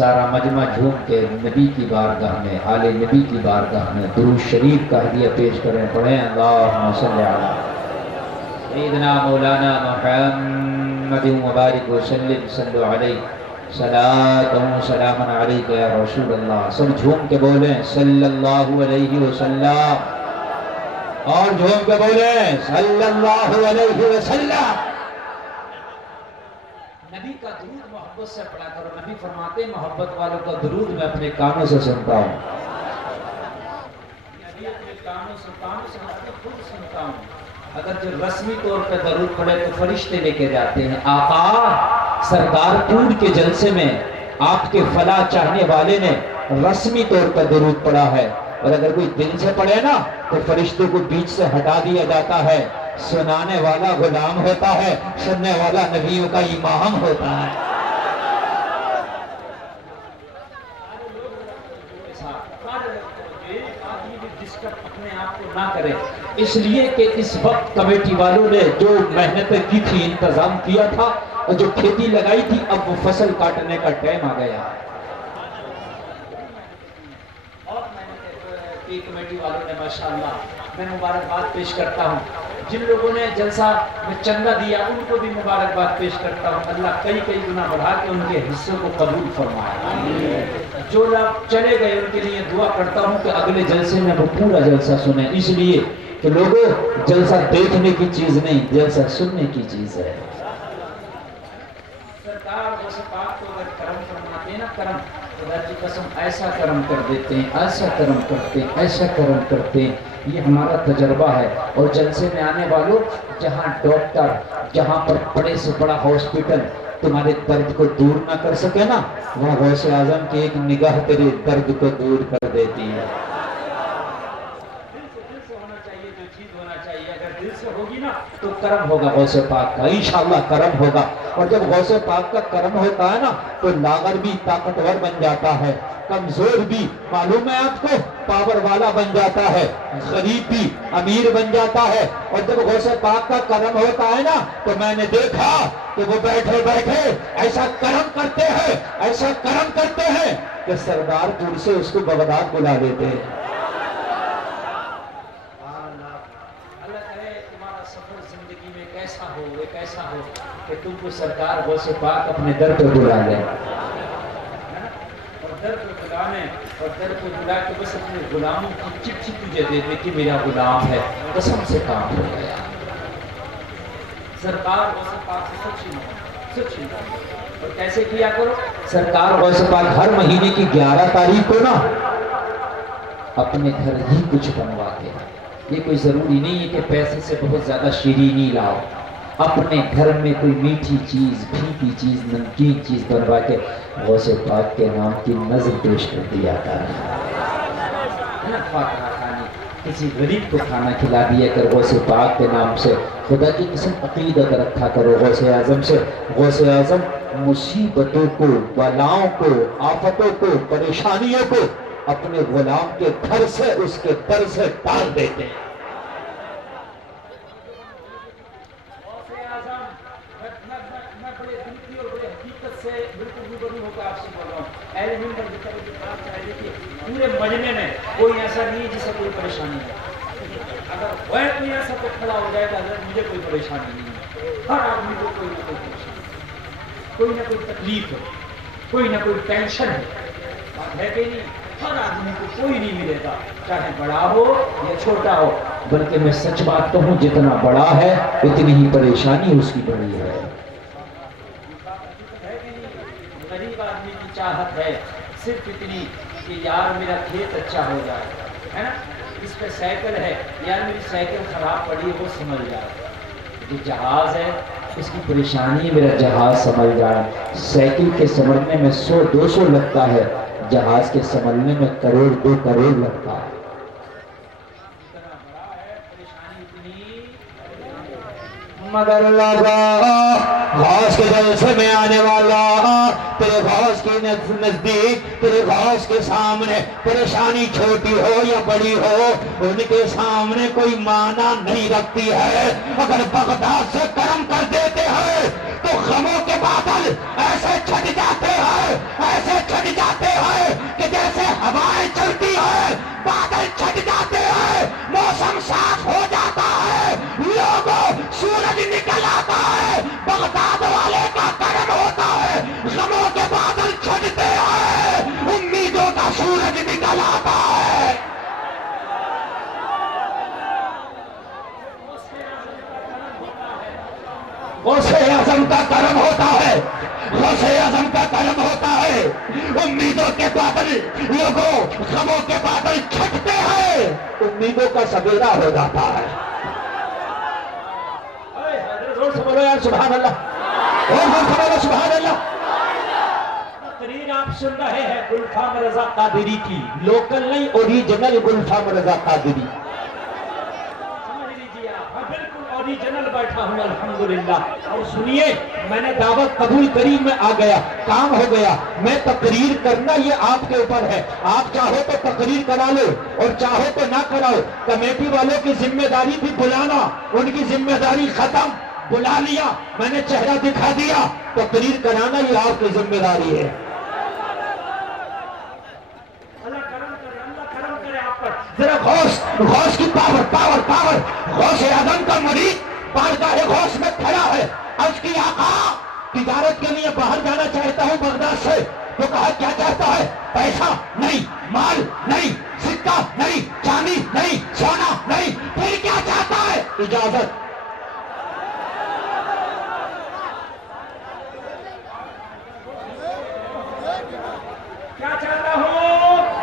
سارا مجمع جھوم کے نبی کی بارگاہ میں، آل نبی کی بارگاہ میں درود شریف کا ہدیہ پیش کریں، پڑھیں اللہم صلی علی سیدنا مولانا محمد مبارک وسلم صلو علیہ صلاۃ و سلام علیک یا رسول اللہ۔ سب جھوم کے بولیں صلی اللہ علیہ وسلم، اور جھوم کے بولیں صلی اللہ علیہ وسلم۔ نبی کا درود محبت سے پڑھا کرو۔ نبی فرماتے ہیں محبت والوں کا درود میں اپنے کانوں سے سنتا ہوں، نبی اپنے کانوں سے خود سنتا ہوں۔ اگر جو رسمی طور پہ درود پڑھے تو فرشتے لے کے جاتے ہیں۔ آقا سرکار پور کے جلسے میں آپ کے فلاح چاہنے والے نے رسمی طور پر درود پڑھا ہے، اور اگر کوئی دل سے پڑھے نا تو فرشتوں کو بیچ سے ہٹا دیا جاتا ہے۔ سنانے والا غلام ہوتا ہے، سننے والا نبیوں کا امام ہوتا ہے۔ اپنے آپ کو نہ کرے، اس لیے کہ اس وقت کمیٹی والوں نے جو محنتیں کی تھی، انتظام کیا تھا اور جو کھیتی لگائی تھی، اب وہ فصل کاٹنے کا ٹائم آ گیا۔ اور کمیٹی والوں نے ماشاءاللہ، میں مبارکباد پیش کرتا ہوں۔ جن لوگوں نے جلسہ میں چندہ دیا ان کو بھی مبارکباد پیش کرتا ہوں۔ اللہ کئی گنا بڑھا کے ان کے حصے کو قبول فرمائے۔ جو لوگ چلے گئے ان کے لیے دعا کرتا ہوں کہ اگلے جلسے میں وہ پورا جلسہ سنیں، اس لیے کہ لوگوں جلسہ دیکھنے کی چیز نہیں، جلسہ سننے کی چیز ہے۔ سرکار غوث پاک کو اگر کرم فرماتے ہیں نا، کرم، خدا کی قسم ایسا کرم کر دیتے ہیں، ایسا کرم کرتے ہیں، ایسا کرم کرتے ہیں۔ یہ ہمارا تجربہ ہے۔ اور جلسے میں آنے والوں، جہاں ڈاکٹر، جہاں پر بڑے سے بڑا ہاسپٹل تمہارے درد کو دور نہ کر سکے نا، وہاں غوث اعظم کی ایک نگاہ تیرے درد کو دور کر دیتی ہے۔ دل سے ہونا چاہیے جو چیز ہونا چاہیے، اگر دل سے ہوگی نا تو کرم ہوگا غوث پاک کا، انشاءاللہ کرم ہوگا۔ اور جب غوث پاک کا کرم ہوتا ہے نا تو لاغر بھی طاقتور بن جاتا ہے، کمزور بھی معلوم ہے آپ کو پاور والا بن جاتا ہے، غریب بھی امیر بن جاتا ہے۔ اور جب غوث پاک کا کرم ہوتا ہے نا تو میں نے دیکھا کہ وہ بیٹھے بیٹھے ایسا کرم کرتے ہیں، ایسا کرم کرتے ہیں کہ سردار پور سے اس کو بغداد بلا لیتے ہیں۔ اللہ کرے تمہارا سفر زندگی میں کیسا ہو، وہ کیسا ہو کہ تم کو سرکار غوث پاک اپنے در پہ بلا لے، اور در پہ بلانے، اور در پہ بلا کے بس اپنے غلاموں کی چٹھی تجھے دے دے کہ میرا غلام ہے، قسم سے کام ہو گیا۔ سرکار غوث پاک سے سچی اور کیسے کیا کرو؟ سرکار غوث پاک ہر مہینے کی 11 تاریخ کو نا اپنے گھر ہی کچھ بنواتے ہیں۔ یہ کوئی ضروری نہیں ہے کہ پیسے سے بہت زیادہ شیرینی لاؤ، اپنے گھر میں کوئی میٹھی چیز، پھیکی چیز، نمکین چیز بنوا کے غوث پاک کے نام کی نظر پیش کر دیا کرتا ہے۔ کسی غریب کو کھانا کھلا دیا کر غوث پاک کے نام سے، خدا کی قسم عقیدت رکھا کرو غوث اعظم سے۔ غوث اعظم مصیبتوں کو، بلاؤں کو، آفتوں کو، پریشانیوں کو اپنے غلام کے گھر سے، اس کے در سے ٹال دیتے ہیں۔ غوث اعظم، میں بڑے دل کی اور بڑے حقیقت سے بالکل روبرو ہو کر آپ سے بول رہا ہوں۔ اہل ممبر کی طرف بات چاہیے کہ پورے مجمع میں کوئی ایسا نہیں جسے کوئی پریشانی ہے۔ اگر وہ کوئی ایسا تو کھڑا ہو جائے گا حضرت مجھے کوئی پریشانی نہیں ہے۔ ہر آدمی کو کوئی نہ کوئی پریشانی، کوئی نہ کوئی تکلیف ہے، کوئی نہ کوئی ٹینشن ہے، بات ہے کہ نہیں؟ ہر آدمی کو کوئی نہیں ملے گا، چاہے بڑا ہو یا چھوٹا ہو، بلکہ میں سچ بات کہوں جتنا بڑا ہے اتنی ہی پریشانی اس کی بڑی ہے۔ غریب آدمی کی چاہت ہے صرف اتنی کہ یار میرا کھیت اچھا ہو جائے، ہے نا، اس پہ سائیکل ہے، یار میری سائیکل خراب پڑی ہے وہ سمجھ جائے۔ یہ جہاز ہے، اس کی پریشانی ہے میرا جہاز سنبھل جائے۔ سائیکل کے سنبھلنے میں 100-200 لگتا ہے، جہاز کے سنبھلنے میں 1-2 کروڑ لگتا ہے۔ اتنا بڑا ہے، پریشانی اتنی مگر لگا غوث کے جلسے میں آنے والا، تیرے غوث کے نزدیک، تیرے غوث کے سامنے پریشانی چھوٹی ہو یا بڑی ہو، ان کے سامنے کوئی معنی نہیں رکھتی ہے۔ اگر بغداد سے کرم کر دیتے ہیں تو غموں کے بادل ایسے چھٹ جاتے ہیں ہیں ایسے چھٹ جاتے ہیں کہ جیسے ہوائیں چلتی ہیں، بادل چھٹ جاتے ہیں، موسم صاف ہو جاتا ہے، لوگوں سورج نکل آتا ہے، بغداد والے کا کرم ہوتا ہے، غموں کے بادل چھٹتے ہیں، امیدوں کا سورج نکل آتا ہے۔ غوث اعظم کا کرم ہوتا ہے، غوث اعظم کا کرم ہوتا ہے، امیدوں کے بادل، لوگوں غموں کے بادل چھٹتے ہیں، امیدوں کا سویرا ہو جاتا ہے۔ زور سے بولو یار سبحان اللہ، زور سے بولو سبحان اللہ۔ تقریر آپ سن رہے ہیں گلفام رضا قادری کی، لوکل نہیں، اوریجنل گلفام رضا قادری، اوریجنل بیٹھا ہوں الحمدللہ۔ اور سنیے، میں نے دعوت قبول کری، میں آ گیا، کام ہو گیا، میں تقریر کرنا یہ آپ کے اوپر ہے، آپ چاہو تو تقریر کرا لو اور چاہو تو نہ کراؤ، کمیٹی والوں کی ذمہ داری تھی بلانا، ان کی ذمہ داری ختم، بلا لیا، میں نے چہرہ دکھا دیا، تقریر کرانا یہ آپ کی ذمہ داری ہے۔ ذرا غوث کی پاور پاور پاور، غوث اعظم کا مرید بارگاہ غوث میں کھڑا ہے، عرض کی آقا تجارت کے لیے باہر جانا چاہتا ہوں بغداد سے، تو کہا کیا چاہتا ہے؟ پیسہ نہیں، مال نہیں، سکہ نہیں، چاندی نہیں، سونا نہیں، پھر کیا چاہتا ہے؟ اجازت۔ کیا چاہتا ہوں؟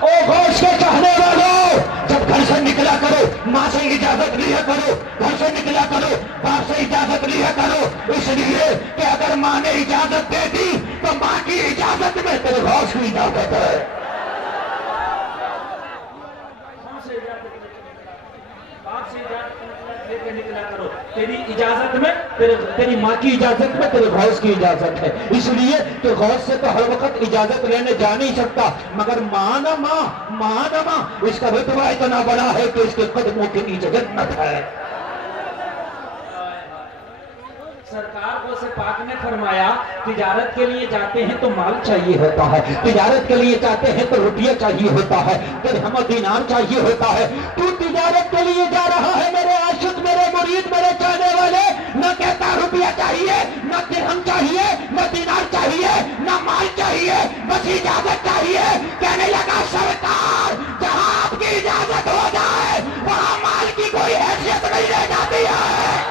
او غوث کے چاہنے والوں، جب گھر سے نکلا کرو ماں سے اجازت لیا کرو، گھر سے نکلا کرو باپ سے اجازت لیا کرو، اس لیے کہ اگر ماں نے اجازت دے دی تو ماں کی اجازت میں تیرے غوث کی اجازت ہے۔ باپ سے اجازت لے کے نکلا کرو، تیری اجازت میں، تیری ماں کی اجازت میں تیرے غوث کی اجازت ہے، اس لیے کہ غوث سے تو ہر وقت اجازت لینے جا نہیں سکتا، مگر ماں نہ ماں، اس کا رتبہ اتنا بڑا ہے کہ اس کے قدموں کے نیچے جنت ہے۔ سرکار غوث پاک نے فرمایا تجارت کے لیے جاتے ہیں تو مال چاہیے ہوتا ہے، تجارت کے لیے جاتے ہیں تو روپیہ چاہیے ہوتا ہے، درہم و دینار چاہیے ہوتا ہے، تو تجارت کے لیے جا رہا ہے میرے عاشق، میرے مرید، میرے چاہنے والے، نہ کہتا روپیہ چاہیے، نہ درہم چاہیے، نہ دینار چاہیے، نہ مال چاہیے، بس اجازت چاہیے۔ کہنے لگا سرکار جہاں آپ کی اجازت ہو جائے وہاں مال کی کوئی حیثیت نہیں رہ جاتی ہے۔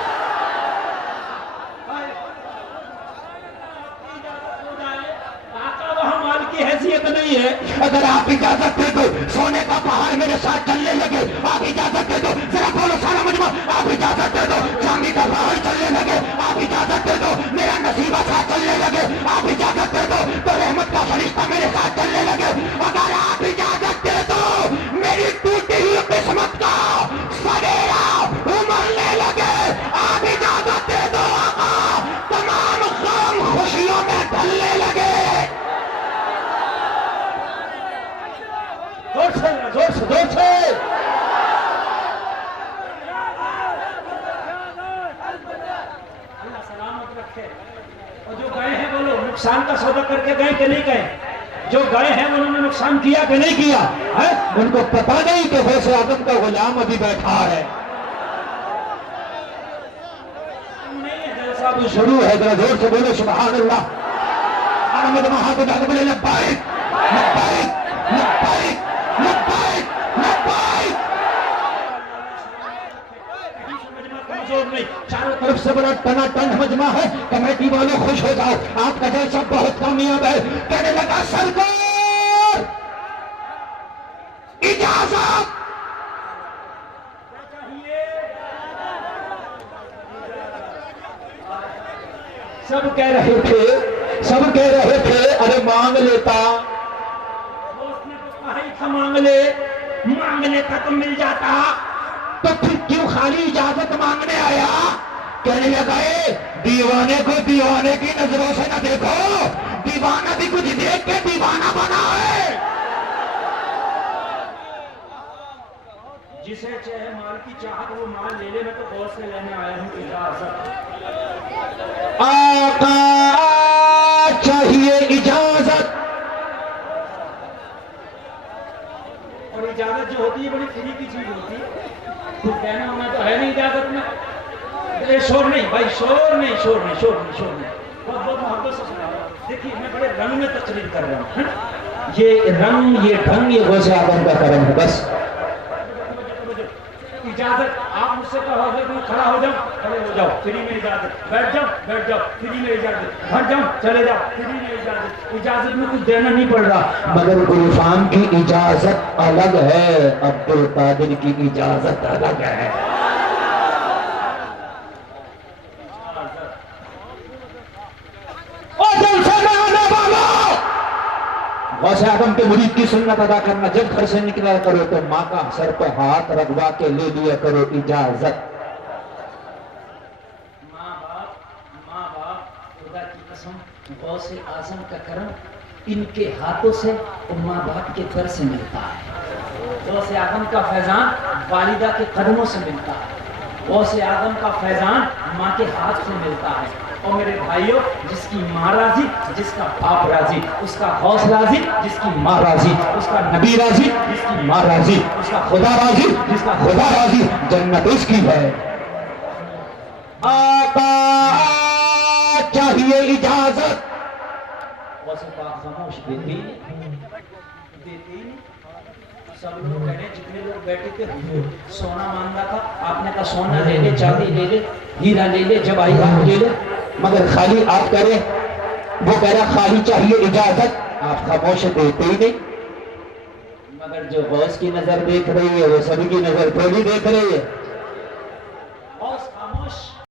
حیثیت نہیں ہے، اگر آپ اجازت دے دو سونے کا پہاڑ میرے ساتھ چلنے لگے، آپ اجازت دے دو، ذرا بولو سارا مجمع، آپ اجازت دے دو، چاندی کا پہاڑ چلنے لگے، آپ اجازت دے دو، میرا نصیبہ ساتھ چلنے لگے، آپ اجازت دے دو، تو رحمت کا فرشتہ میرے ساتھ چلنے لگے، اگر آپ اجازت دے دو میری ٹوٹی ہوئی قسمت کا سویرا امڑنے لگے، آپ اجازت دے دو آقا تمام غم خوشیوں میں ڈھلنے لگے۔ زور سے اللہ سلامت رکھے۔ اور جو گئے ہیں بولو نقصان کا سودا کر کے گئے کہ نہیں گئے؟ جو گئے ہیں انہوں نے نقصان کیا کہ نہیں کیا؟ ان کو پتا نہیں کہ غوث اعظم کا غلام ابھی بیٹھا ہے۔ جلسہ بھی شروع ہے، ذرا زور سے بولو سبحان اللہ۔ آمد وہاں کو جاتے بولے لبائک لبائک لبائک لبائک لبائک۔ چاروں طرف سے بڑا ٹنا ٹن مجمع ہے، کمیٹی والوں خوش ہو جاؤ، آپ کا جلسہ بہت کامیاب ہے۔ کہنے لگا سرکار اجازت سب کہہ رہے تھے ارے مانگ لیتا، مانگ لیتا تو مل جاتا، تو پھر کیوں خالی اجازت مانگنے آیا؟ کہنے لگا دیوانے کو دیوانے کی نظروں سے نہ دیکھو، دیوانہ بھی کچھ دیکھ کے دیوانہ بنا ہے۔ جسے چاہے مال کی چاہت وہ مال لے لے، میں تو غوث سے لینے آیا ہوں اجازت۔ آقا چاہیے اجازت. اور اجازت جو ہوتی ہے بڑی فری کی چیز ہوتی ہے. تو کہنا ہونا تو ہے نہیں اجازت میں. شور نہیں بھائی، شور نہیں، شور نہیں، شور نہیں، شور نہیں. بہت بہت محبت سے سنا رہا ہوں. دیکھیے میں بڑے رنگ میں تقریر کر رہا ہوں. یہ رنگ، یہ ڈھنگ، یہ غوث اعظم کا کرم ہے بس. اجازت آپ مجھ سے کہو حضرت میں کھڑا ہو جاؤ، کھڑے ہو جاؤ، فری میں اجازت. بیٹھ جاؤ، بیٹھ جاؤ، فری میں اجازت. ہٹ جاؤ، چلے جاؤ، فری میں اجازت. اجازت میں کچھ دینا نہیں پڑ رہا. مگر گلفام کی اجازت الگ ہے، عبد القادر کی اجازت الگ ہے. غوث اعظم کے مرید کی سنت ادا کرنا، جب گھر سے نکلا کرو تو ماں کا سر پہ ہاتھ رکھوا کے لے لیا کرو اجازت. ماں باپ خدا کی قسم، غوث اعظم کا کرم ان کے ہاتھوں سے اور ماں باپ کے در سے ملتا ہے. غوث اعظم کا فیضان والدہ کے قدموں سے ملتا ہے. غوث اعظم کا فیضان ماں کے ہاتھ سے ملتا ہے. اور میرے بھائیوں، جس کی ماں راضی، جس کا باپ راضی، اس کا غوث راضی، جس کی ماں راضی، اس کا نبی راضی، جس کی ماں راضی، اس کا خدا راضی، جس کا خدا راضی، جنت اس کی ہے. آقا چاہیے اجازت. غوث پاک خاموش دیتے ہی نہیں. سب لوگ کہہ رہے ہیں، جتنے لوگ بیٹھے تھے سونا مانگا تھا، آپ نے کہا سونا لے لے، چاندی لے لے، ہیرا لے لے، جب آئی آپ لے لے. مگر خالی آپ کہہ رہے، وہ کہہ رہا خالی چاہیے اجازت، آپ خاموش دیتے ہی نہیں. مگر جو غوث کی نظر دیکھ رہی ہے وہ سبھی کی نظر تھوڑی دیکھ رہی ہے.